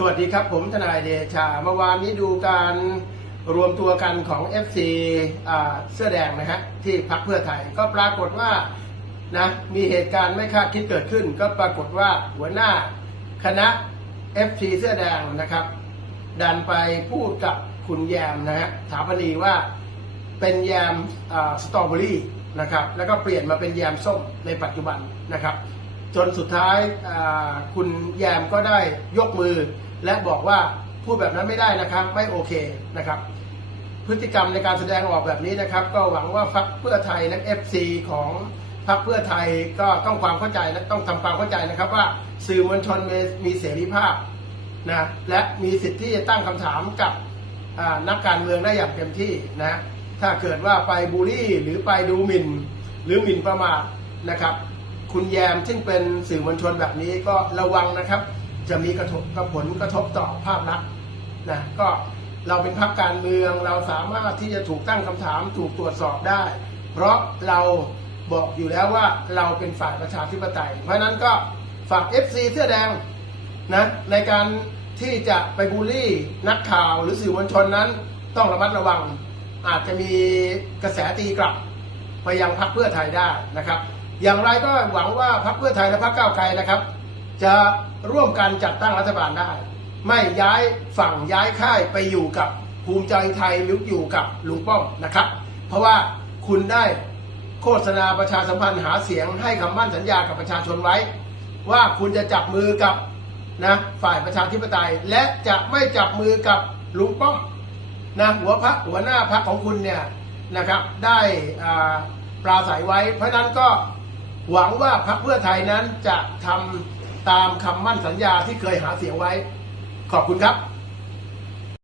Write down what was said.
สวัสดีครับผมทนายเดชาเมื่อวานนี้ดูการรวมตัวกันของ FC อ่าเสื้อแดงนะฮะที่พักเพื่อไทย ก็ปรากฏว่านะมีเหตุการณ์ไม่คาดคิดเกิดขึ้น ก็ปรากฏว่าหัวหน้าคณะ FC เสื้อแดงนะครับ ดันไปพูดกับคุณแยมนะฮะถาปนีว่าเป็นแยมสตรอเบอรี่นะครับแล้วก็เปลี่ยนมาเป็นแยมส้มในปัจจุบันนะครับ จนสุดท้ายคุณแยมก็ได้ยกมือ และบอกว่าพูดแบบนั้นไม่ได้นะครับ ไม่โอเคนะครับ พฤติกรรมในการแสดงออกแบบนี้นะครับ ก็หวังว่าพรรคเพื่อไทยและเอฟซีของพรรคเพื่อไทยก็ต้องความเข้าใจและต้องทำความเข้าใจนะครับว่าสื่อมวลชนมีมีเสรีภาพนะและมีสิทธิ์ที่จะตั้งคำถามกับนักการเมืองได้อย่างเต็มที่นะถ้าเกิดว่าไปบูลลี่หรือไปดูหมิ่น หรือหมิ่นประมาทนะครับ คุณแยมซึ่งเป็นสื่อมวลชนแบบนี้ก็ระวังนะครับ จะมีกระทบกระผลกระทบต่อภาพลักษณ์นะก็เราเป็นพรรคการเมืองเราสามารถที่จะถูกตั้งคำถามถูกตรวจสอบได้ เพราะเราบอกอยู่แล้วว่าเราเป็นฝ่ายประชาธิปไตย เพราะฉะนั้นก็ฝาก FC เสื้อแดงนะในการที่จะไปบูลลี่นักข่าวหรือสื่อมวลชนนั้น ต้องระมัดระวัง อาจจะมีกระแสตีกลับ ไปยังพรรคเพื่อไทยได้นะครับ อย่างไรก็หวังว่าพรรคเพื่อไทยและพรรคก้าวไกลนะครับ จะร่วมกันจัดตั้งรัฐบาลได้ ไม่ย้ายฝั่งย้ายค่ายไปอยู่กับภูมิใจไทยหรืออยู่กับลุงป้อมนะครับ เพราะว่าคุณได้โฆษณาประชาสัมพันธ์หาเสียงให้คำมั่นสัญญากับประชาชนไว้ ว่าคุณจะจับมือกับนะฝ่ายประชาธิปไตย และจะไม่จับมือกับลุงป้อมนะหัวพักหัวหน้าพักของคุณเนี่ยนะครับได้อ่าปราศัยไว้ เพราะนั้นก็หวังว่าพักเพื่อไทยนั้นจะทำ ตามคำมั่นสัญญาที่เคยหาเสียงไว้ ขอบคุณครับ